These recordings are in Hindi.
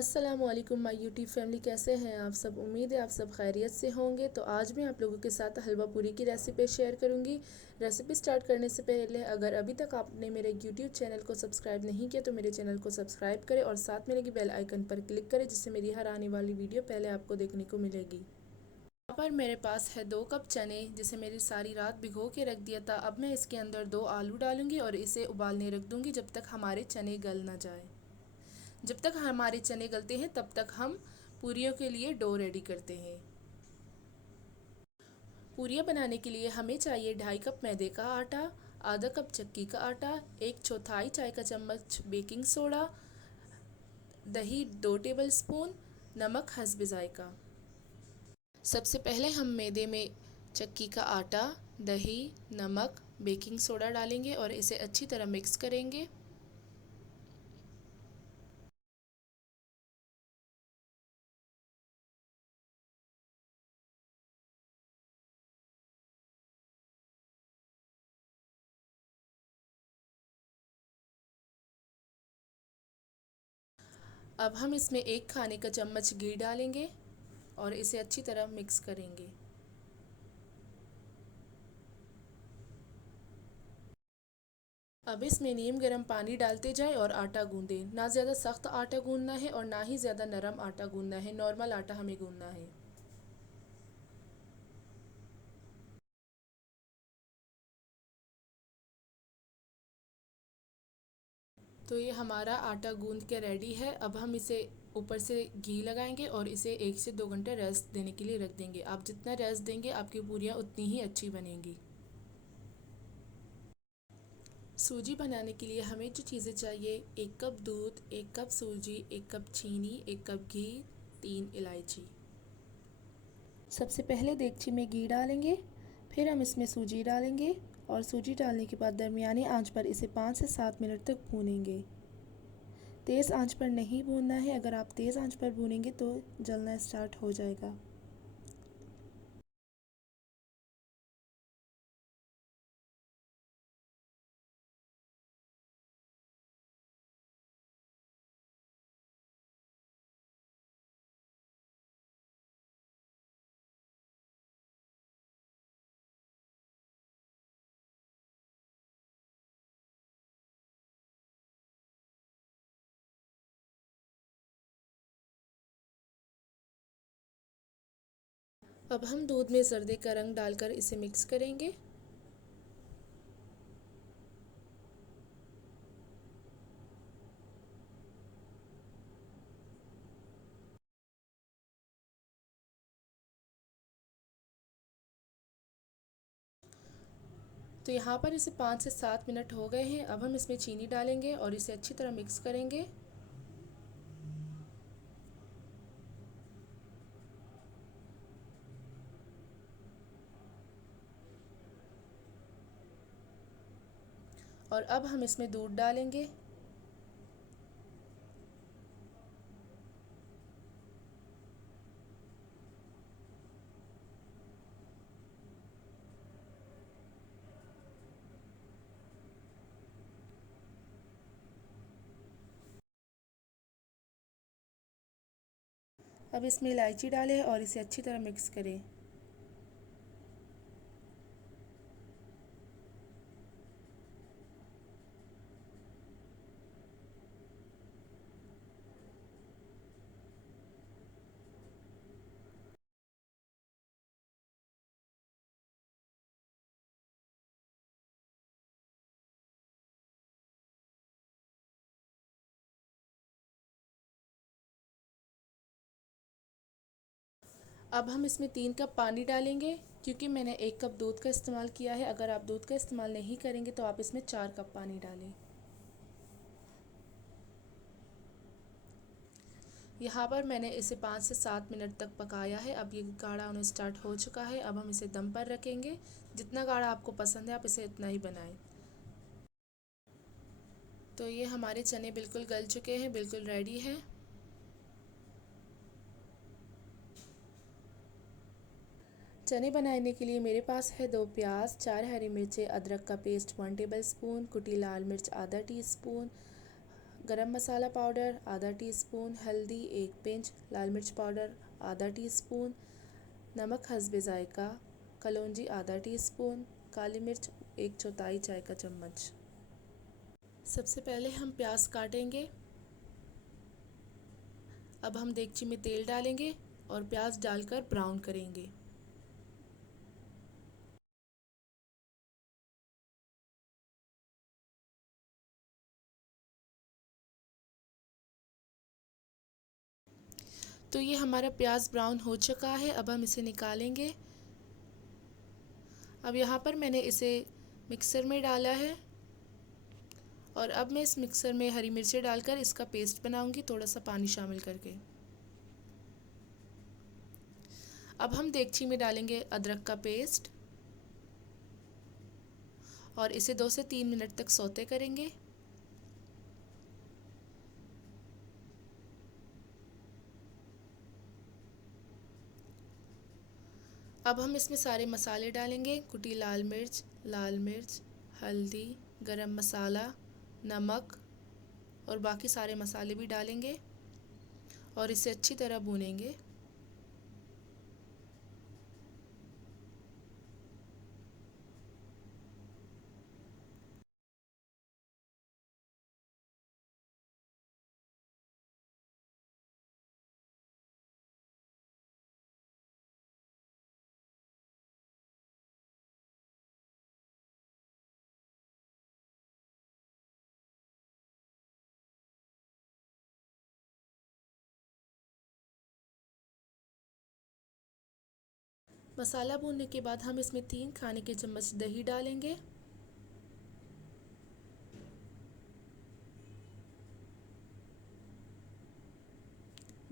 अस्सलामुअलैकुम माय यूट्यूब फैमिली, कैसे हैं आप सब। उम्मीद है आप सब खैरियत से होंगे। तो आज मैं आप लोगों के साथ हलवा पूरी की रेसिपी शेयर करूंगी। रेसिपी स्टार्ट करने से पहले अगर अभी तक आपने मेरे यूट्यूब चैनल को सब्सक्राइब नहीं किया तो मेरे चैनल को सब्सक्राइब करें और साथ में लगी बेल आइकन पर क्लिक करें, जिससे मेरी हर आने वाली वीडियो पहले आपको देखने को मिलेगी। यहाँ पर मेरे पास है 2 कप चने, जिसे मेरी सारी रात भिगो के रख दिया था। अब मैं इसके अंदर 2 आलू डालूंगी और इसे उबालने रख दूंगी जब तक हमारे चने गल ना जाए। जब तक हमारे चने गलते हैं तब तक हम पूरियों के लिए डो रेडी करते हैं। पूरियाँ बनाने के लिए हमें चाहिए 2.5 कप मैदे का आटा, आधा कप चक्की का आटा, 1/4 चाय का चम्मच बेकिंग सोडा, दही 2 टेबल स्पून, नमक हस्ब जायका। सबसे पहले हम मैदे में चक्की का आटा, दही, नमक, बेकिंग सोडा डालेंगे और इसे अच्छी तरह मिक्स करेंगे। अब हम इसमें 1 खाने का चम्मच घी डालेंगे और इसे अच्छी तरह मिक्स करेंगे। अब इसमें नीम गर्म पानी डालते जाएं और आटा गूंदें। ना ज़्यादा सख्त आटा गूंदना है और ना ही ज़्यादा नरम आटा गूंदना है, नॉर्मल आटा हमें गूंदना है। तो ये हमारा आटा गूंद के रेडी है। अब हम इसे ऊपर से घी लगाएंगे और इसे 1 से 2 घंटे रेस्ट देने के लिए रख देंगे। आप जितना रेस्ट देंगे आपकी पूरियाँ उतनी ही अच्छी बनेंगी। सूजी बनाने के लिए हमें जो चीज़ें चाहिए: 1 कप दूध, 1 कप सूजी, 1 कप चीनी, 1 कप घी, 3 इलायची। सबसे पहले देगची में घी डालेंगे, फिर हम इसमें सूजी डालेंगे और सूजी डालने के बाद दरमियानी आंच पर इसे 5 से 7 मिनट तक भूनेंगे। तेज़ आंच पर नहीं भूनना है, अगर आप तेज़ आंच पर भूनेंगे तो जलना स्टार्ट हो जाएगा। अब हम दूध में जर्दे का रंग डालकर इसे मिक्स करेंगे। तो यहाँ पर इसे 5 से 7 मिनट हो गए हैं। अब हम इसमें चीनी डालेंगे और इसे अच्छी तरह मिक्स करेंगे। और अब हम इसमें दूध डालेंगे। अब इसमें इलायची डालें और इसे अच्छी तरह मिक्स करें। अब हम इसमें 3 कप पानी डालेंगे, क्योंकि मैंने 1 कप दूध का इस्तेमाल किया है। अगर आप दूध का इस्तेमाल नहीं करेंगे तो आप इसमें 4 कप पानी डालें। यहाँ पर मैंने इसे 5 से 7 मिनट तक पकाया है। अब ये गाढ़ा होना स्टार्ट हो चुका है। अब हम इसे दम पर रखेंगे। जितना गाढ़ा आपको पसंद है आप इसे इतना ही बनाएं। तो ये हमारे चने बिल्कुल गल चुके हैं, बिल्कुल रेडी हैं। चने बनाने के लिए मेरे पास है 2 प्याज, 4 हरी मिर्चें, अदरक का पेस्ट 1 टेबल स्पून, कुटी लाल मिर्च ½ टीस्पून, गरम मसाला पाउडर आधा टीस्पून, हल्दी 1 पिंच, लाल मिर्च पाउडर आधा टीस्पून, नमक हस्बे ज़ायका, कलौंजी आधा टीस्पून, काली मिर्च 1/4 चाय का चम्मच। सबसे पहले हम प्याज काटेंगे। अब हम देगची में तेल डालेंगे और प्याज डालकर ब्राउन करेंगे। तो ये हमारा प्याज ब्राउन हो चुका है, अब हम इसे निकालेंगे। अब यहाँ पर मैंने इसे मिक्सर में डाला है और अब मैं इस मिक्सर में हरी मिर्चें डालकर इसका पेस्ट बनाऊंगी, थोड़ा सा पानी शामिल करके। अब हम देगची में डालेंगे अदरक का पेस्ट और इसे 2 से 3 मिनट तक सौते करेंगे। अब हम इसमें सारे मसाले डालेंगे, कुटी लाल मिर्च, हल्दी, गरम मसाला, नमक और बाकी सारे मसाले भी डालेंगे और इसे अच्छी तरह भूनेंगे। मसाला भूनने के बाद हम इसमें 3 खाने के चम्मच दही डालेंगे।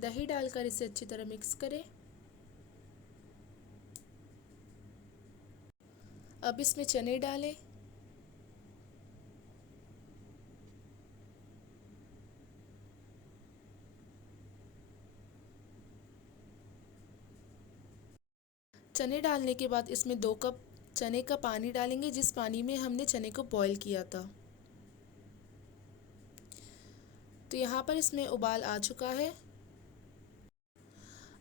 दही डालकर इसे अच्छी तरह मिक्स करें। अब इसमें चने डालें। चने डालने के बाद इसमें 2 कप चने का पानी डालेंगे, जिस पानी में हमने चने को बॉईल किया था। तो यहाँ पर इसमें उबाल आ चुका है।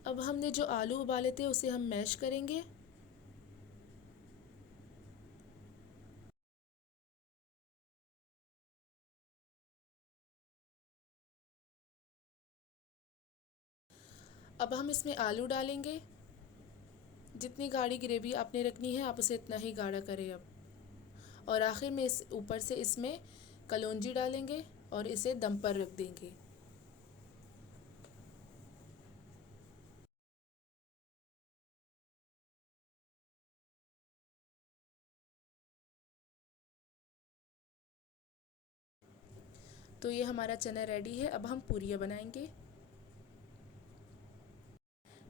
अब हमने जो आलू उबाले थे उसे हम मैश करेंगे। अब हम इसमें आलू डालेंगे। जितनी गाढ़ी ग्रेवी आपने रखनी है आप उसे इतना ही गाढ़ा करें अब। और आखिर में इस ऊपर से इसमें कलौंजी डालेंगे और इसे दम पर रख देंगे। तो ये हमारा चना रेडी है। अब हम पूरियाँ बनाएंगे।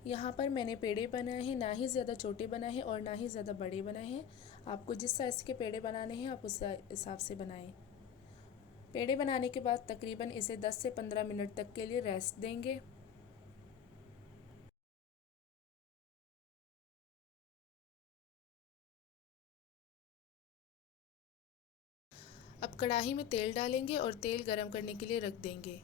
यहाँ पर मैंने पेड़े बनाए हैं, ना ही ज़्यादा छोटे बनाए हैं और ना ही ज़्यादा बड़े बनाए हैं। आपको जिस साइज़ के पेड़े बनाने हैं आप उस हिसाब से बनाएं। पेड़े बनाने के बाद तकरीबन इसे 10 से 15 मिनट तक के लिए रेस्ट देंगे। अब कढ़ाई में तेल डालेंगे और तेल गरम करने के लिए रख देंगे।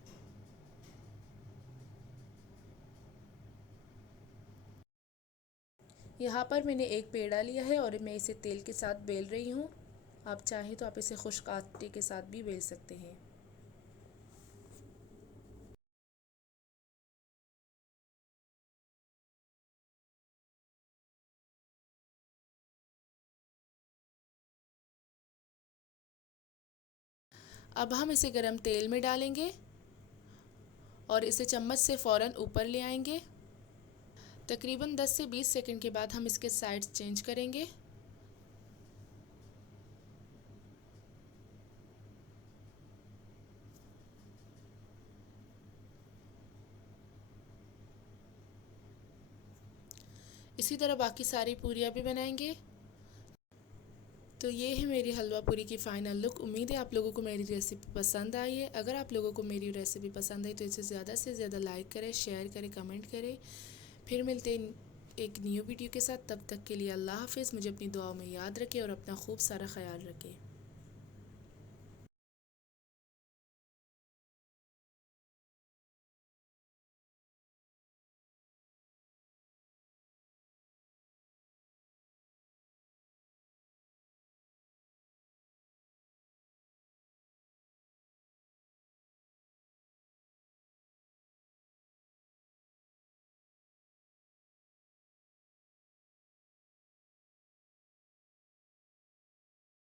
यहाँ पर मैंने एक पेड़ा लिया है और मैं इसे तेल के साथ बेल रही हूँ। आप चाहें तो आप इसे खुश्क आटे के साथ भी बेल सकते हैं। अब हम इसे गरम तेल में डालेंगे और इसे चम्मच से फ़ौरन ऊपर ले आएंगे। तकरीबन 10 से 20 सेकंड के बाद हम इसके साइड्स चेंज करेंगे। इसी तरह बाकी सारी पूरियाँ भी बनाएंगे। तो ये है मेरी हलवा पूरी की फ़ाइनल लुक। उम्मीद है आप लोगों को मेरी रेसिपी पसंद आई है। अगर आप लोगों को मेरी रेसिपी पसंद आई तो इसे ज़्यादा से ज़्यादा लाइक करें, शेयर करें, कमेंट करें। फिर मिलते हैं एक न्यू वीडियो के साथ। तब तक के लिए अल्लाह हाफ़िज़। मुझे अपनी दुआओं में याद रखें और अपना खूब सारा ख्याल रखें।